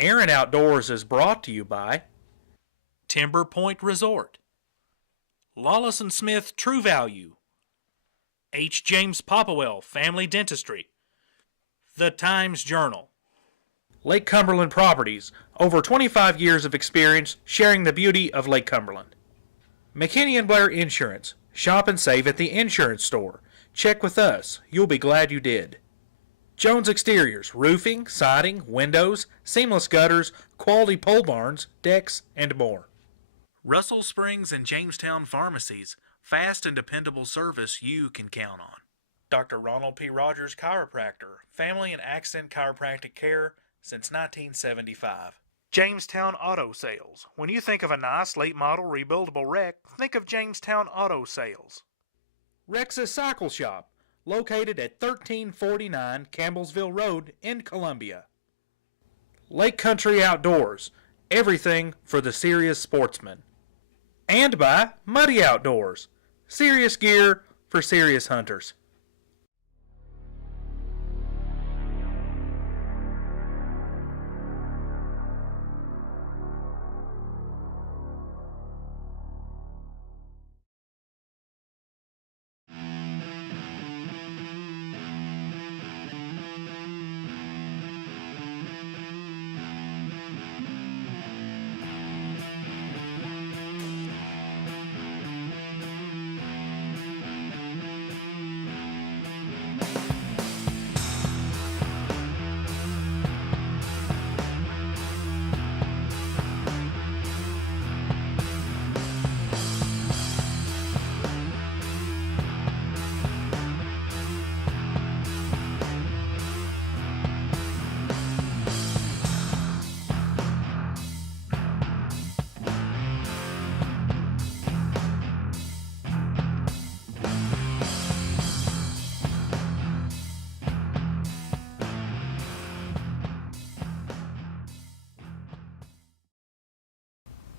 Aaron Outdoors is brought to you by Timber Point Resort, Lawless & Smith True Value, H. James Popplewell Family Dentistry, The Times Journal, Lake Cumberland Properties, over 25 years of experience sharing the beauty of Lake Cumberland. McKinney & Blair Insurance, shop and save at the insurance store. Check with us, you'll be glad you did. Jones Exteriors, roofing, siding, windows, seamless gutters, quality pole barns, decks, and more. Russell Springs and Jamestown Pharmacies, fast and dependable service you can count on. Dr. Ronald P. Rogers Chiropractor, family and accident chiropractic care since 1975. Jamestown Auto Sales. When you think of a nice late model rebuildable wreck, think of Jamestown Auto Sales. Rex's Cycle Shop, located at 1349 Campbellsville Road in Columbia. Lake Country Outdoors, everything for the serious sportsman. And by Muddy Outdoors, serious gear for serious hunters.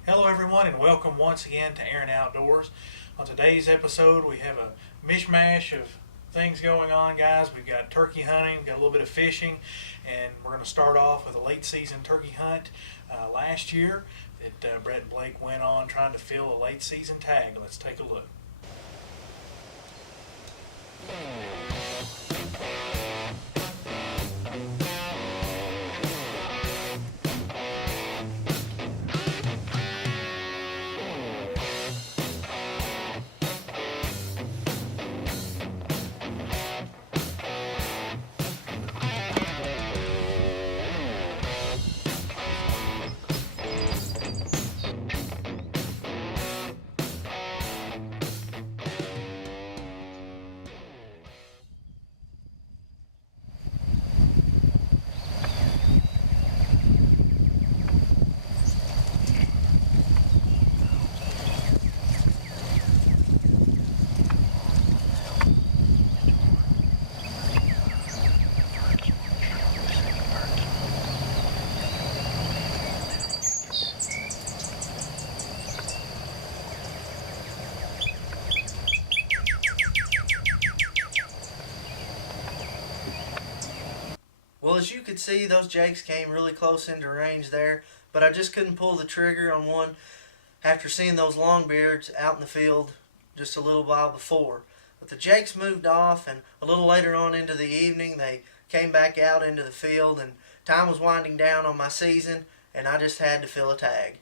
Hello everyone, and welcome once again to Aaron Outdoors. On today's episode we have a mishmash of things going on, guys. We've got turkey hunting, we've got a little bit of fishing, and we're going to start off with a late season turkey hunt last year that Brett and Blake went on trying to fill a late season tag. Let's take a look. Well, as you could see, those jakes came really close into range there, but I just couldn't pull the trigger on one after seeing those longbeards out in the field just a little while before. But the jakes moved off, and a little later on into the evening, they came back out into the field, and time was winding down on my season, and I just had to fill a tag.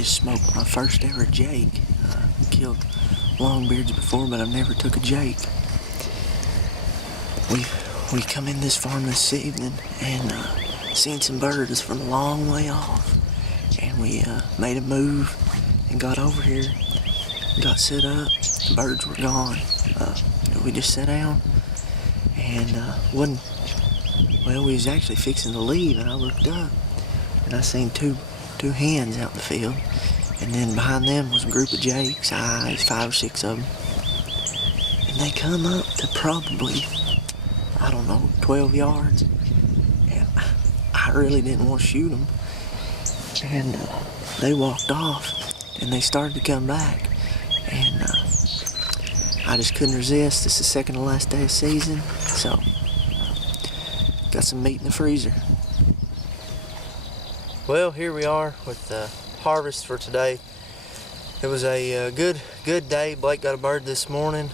just smoked my first ever jake. Killed longbeards before, but I've never took a jake. We come in this farm this evening and seen some birds from a long way off, and we made a move and got over here, got set up. The birds were gone. We just sat down and we was actually fixing to leave, and I looked up and I seen two hens out in the field, and then behind them was a group of jakes, 5 or 6 of them, and they come up to probably, I don't know, 12 yards, and I really didn't want to shoot them, and they walked off, and they started to come back, and I just couldn't resist. It's the second to last day of season, so got some meat in the freezer. Well, here we are with the harvest for today. It was a good day. Blake got a bird this morning.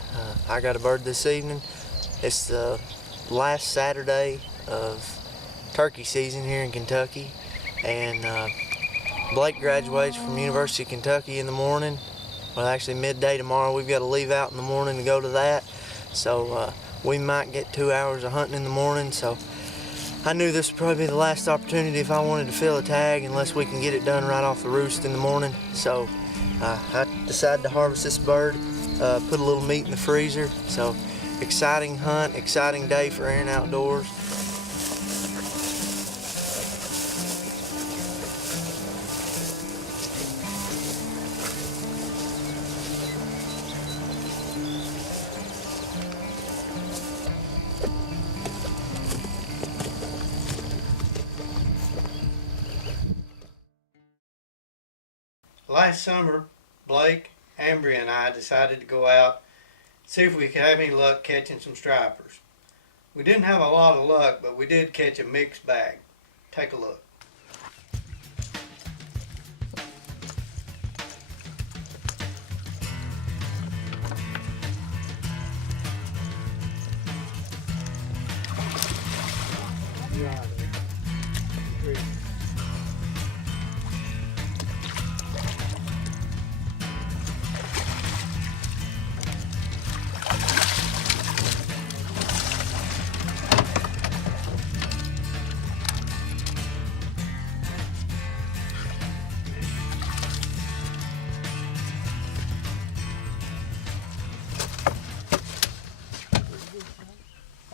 I got a bird this evening. It's the last Saturday of turkey season here in Kentucky, and Blake graduates from University of Kentucky in the morning. Well, actually midday tomorrow. We've got to leave out in the morning to go to that, so we might get 2 hours of hunting in the morning. So I knew this would probably be the last opportunity if I wanted to fill a tag, unless we can get it done right off the roost in the morning. So I decided to harvest this bird, put a little meat in the freezer. So exciting hunt, exciting day for Aaron Outdoors. Last summer, Blake, Ambria, and I decided to go out, see if we could have any luck catching some stripers. We didn't have a lot of luck, but we did catch a mixed bag. Take a look.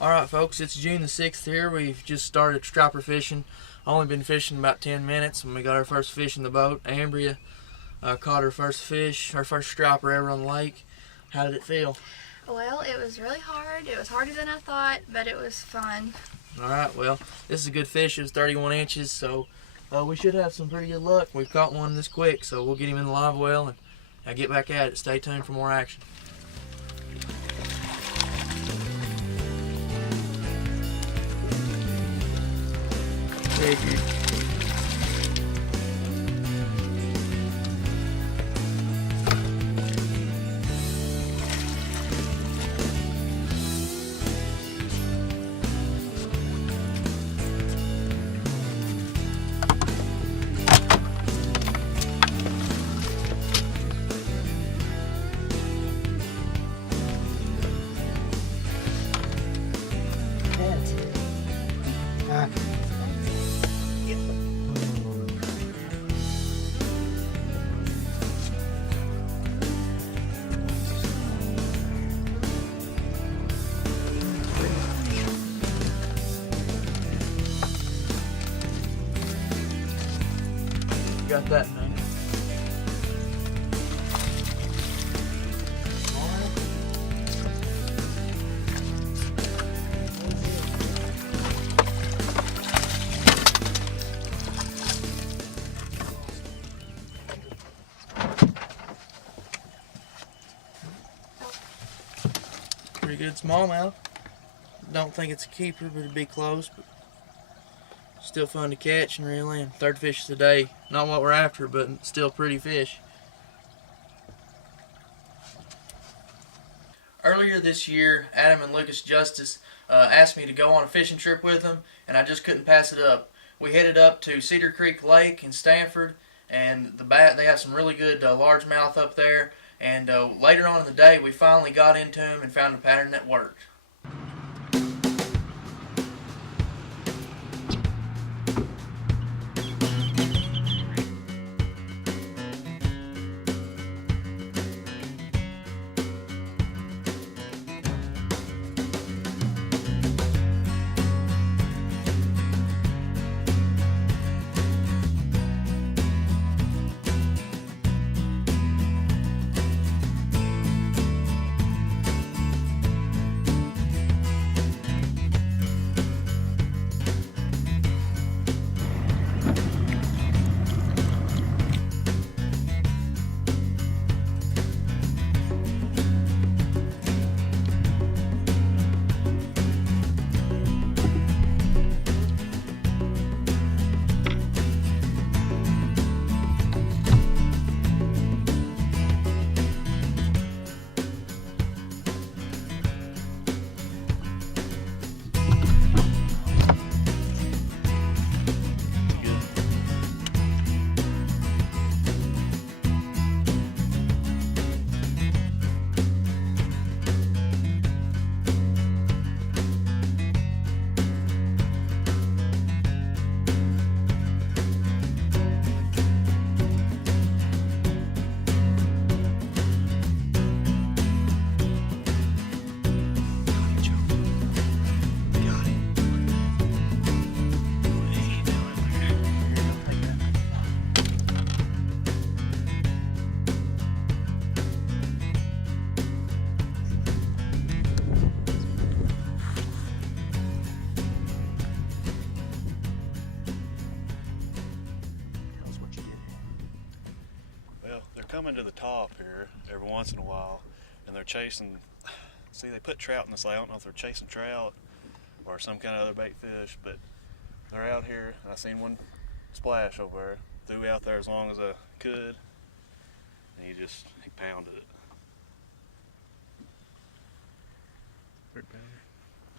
Alright folks, it's June the 6th here. We've just started striper fishing. Only been fishing about 10 minutes and we got our first fish in the boat. Ambria caught her first fish, her first striper ever on the lake. How did it feel? Well, it was really hard. It was harder than I thought, but it was fun. Alright, well, this is a good fish. It was 31 inches, so we should have some pretty good luck. We've caught one this quick, so we'll get him in the live well and I'll get back at it. Stay tuned for more action. Figured. Got that name. Pretty good smallmouth. Don't think it's a keeper, but it'd be close. But still fun to catch and reel in. Third fish of the day. Not what we're after, but still pretty fish. Earlier this year, Adam and Lucas Justice asked me to go on a fishing trip with them, and I just couldn't pass it up. We headed up to Cedar Creek Lake in Stanford and they have some really good largemouth up there. And later on in the day, we finally got into them and found a pattern that worked. Coming to the top here every once in a while, and they're chasing. See, they put trout in this lake. I don't know if they're chasing trout or some kind of other bait fish, but they're out here. I seen one splash over there. Threw out there as long as I could, and he pounded it.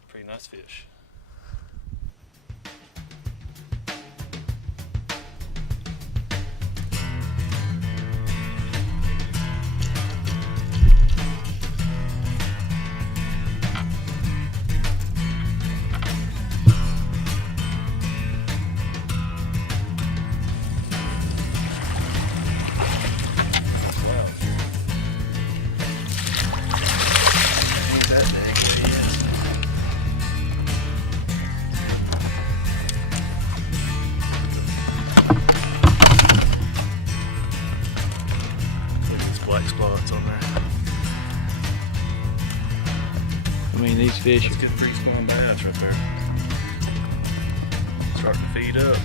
Pretty nice fish. Black spots on there. I mean, these fish That's good free spawn bass right there. Starting to feed up.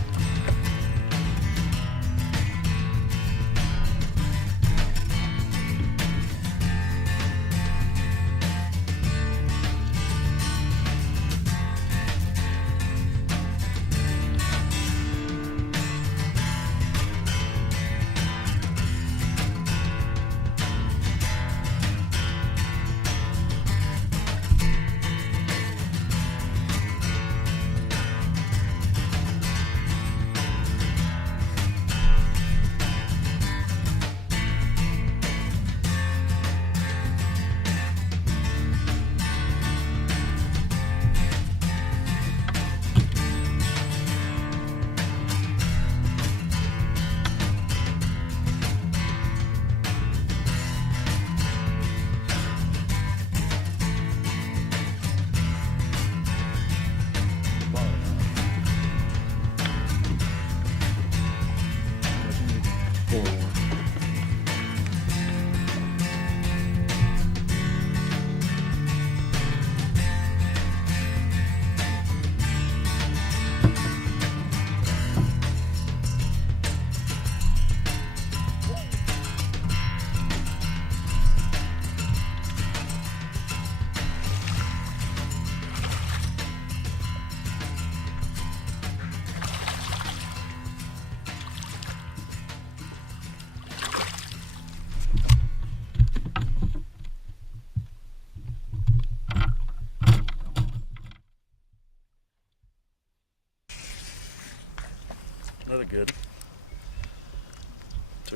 Another good.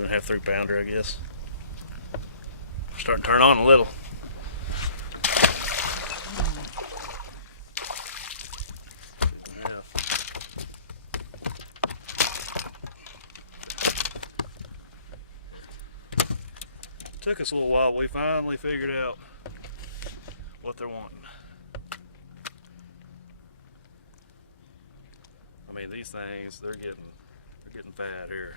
2.5, 3 pounder, I guess. Starting to turn on a little. Took us a little while. We finally figured out what they're wanting. I mean, these things, they're getting fat here.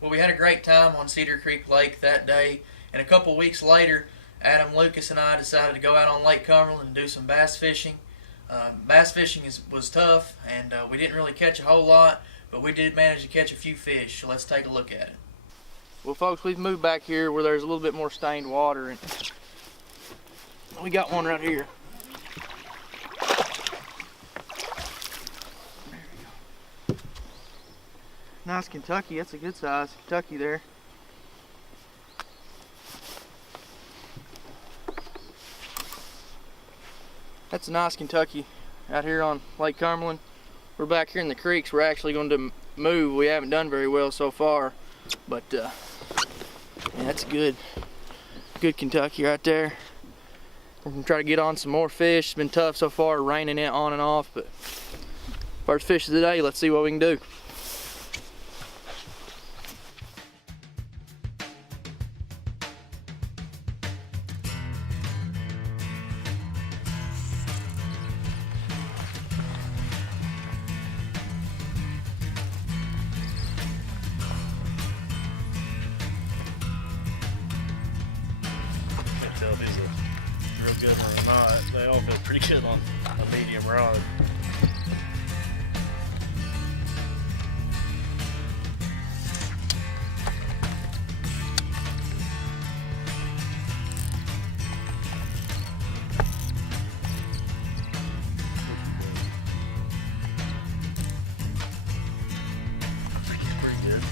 Well, we had a great time on Cedar Creek Lake that day, and a couple weeks later, Adam, Lucas, and I decided to go out on Lake Cumberland and do some bass fishing. Bass fishing was tough, and we didn't really catch a whole lot, but we did manage to catch a few fish, so let's take a look at it. Well, folks, we've moved back here where there's a little bit more stained water, and we got one right here. Nice Kentucky, that's a good size Kentucky there. That's a nice Kentucky out here on Lake Cumberland. We're back here in the creeks. We're actually going to move. We haven't done very well so far, but yeah, that's good Kentucky right there. We're gonna try to get on some more fish. It's been tough so far, raining it on and off, but first fish of the day, let's see what we can do. Can't tell if he's a real good one or not. They all feel pretty good on a medium rod. I think he's pretty good.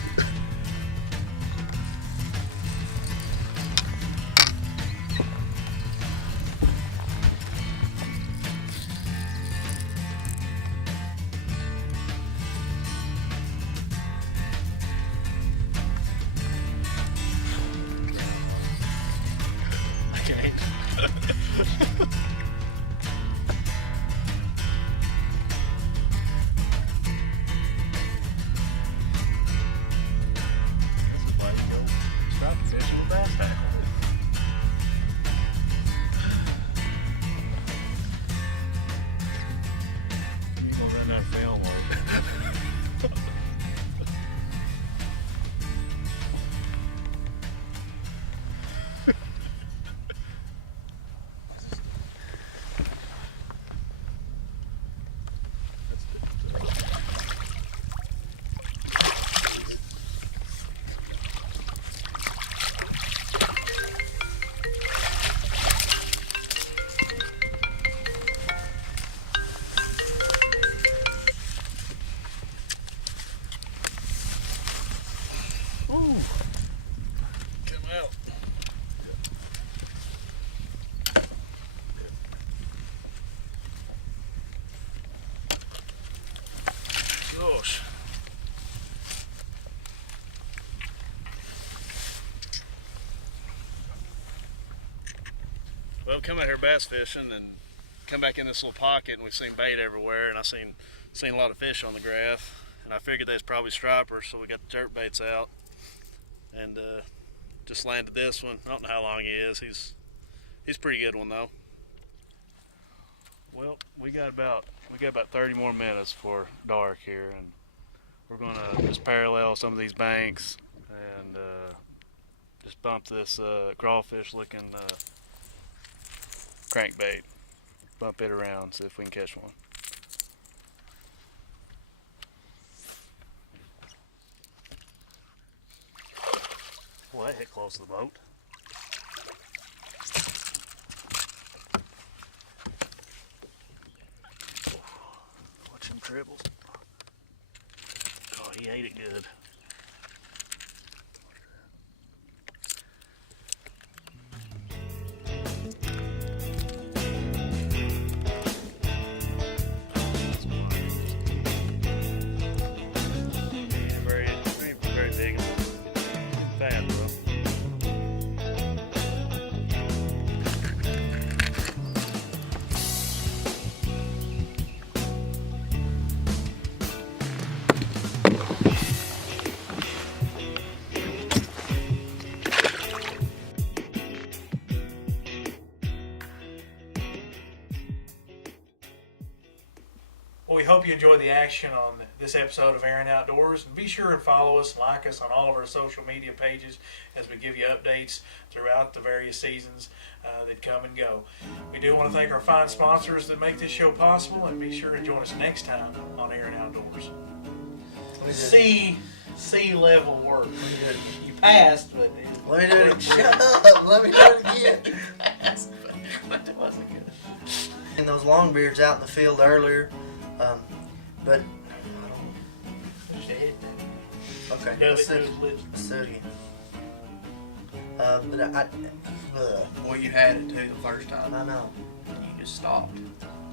Ooh. Come out. Gosh. Well, we come out here bass fishing and come back in this little pocket, and we've seen bait everywhere, and I seen a lot of fish on the graph, and I figured there's probably stripers, so we got the jerk baits out, and just landed this one. I don't know how long he is. He's a pretty good one though. Well, we got about 30 more minutes for dark here, and we're gonna just parallel some of these banks and just bump this crawfish looking crankbait. Bump it around, see if we can catch one. Boy, that hit close to the boat. Watch them tribbles. Oh, he ate it good. Very big. Fat, bro. Well, we hope you enjoy the action on this episode of Aaron Outdoors. And be sure and follow us and like us on all of our social media pages as we give you updates throughout the various seasons that come and go. We do want to thank our fine sponsors that make this show possible, and be sure to join us next time on Aaron Outdoors. Sea level work. You passed, but Let me do it. Shut up. Let me do it again. But it wasn't good. And those longbeards out in the field earlier, but okay, let's do it again. Well, you had it too the first time. I know. You just stopped.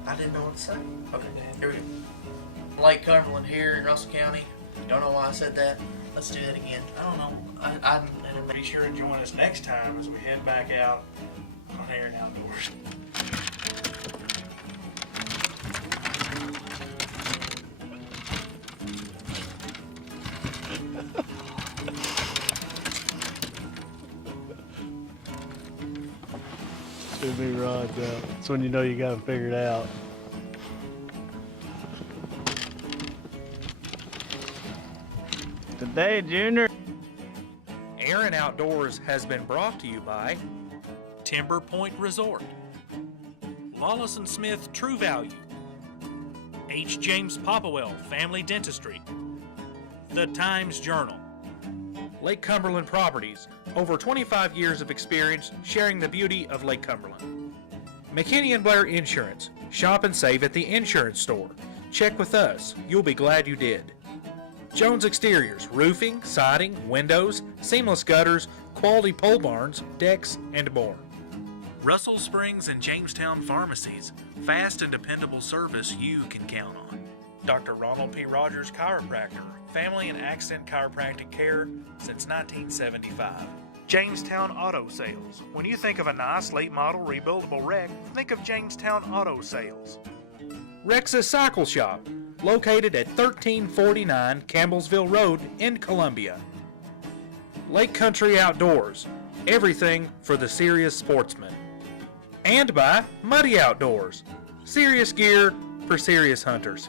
I didn't know what to say. Okay, here we go. Lake Cumberland here in Russell County. Don't know why I said that. Let's do that again. I don't know. I be sure and join us next time as we head back out on Aaron Outdoors. Should be right though. That's when you know you got to figure it out. Today, Junior. Aaron Outdoors has been brought to you by Timber Point Resort, Lawless & Smith True Value, H. James Popplewell Family Dentistry, The Times Journal, Lake Cumberland Properties, over 25 years of experience sharing the beauty of Lake Cumberland. McKinney & Blair Insurance, shop and save at the insurance store. Check with us, you'll be glad you did. Jones Exteriors, roofing, siding, windows, seamless gutters, quality pole barns, decks, and more. Russell Springs and Jamestown Pharmacies, fast and dependable service you can count on. Dr. Ronald P. Rogers Chiropractor, family and accident chiropractic care since 1975. Jamestown Auto Sales. When you think of a nice late model rebuildable wreck, think of Jamestown Auto Sales. Rex's Cycle Shop, located at 1349 Campbellsville Road in Columbia. Lake Country Outdoors, everything for the serious sportsman. And by Muddy Outdoors, serious gear for serious hunters.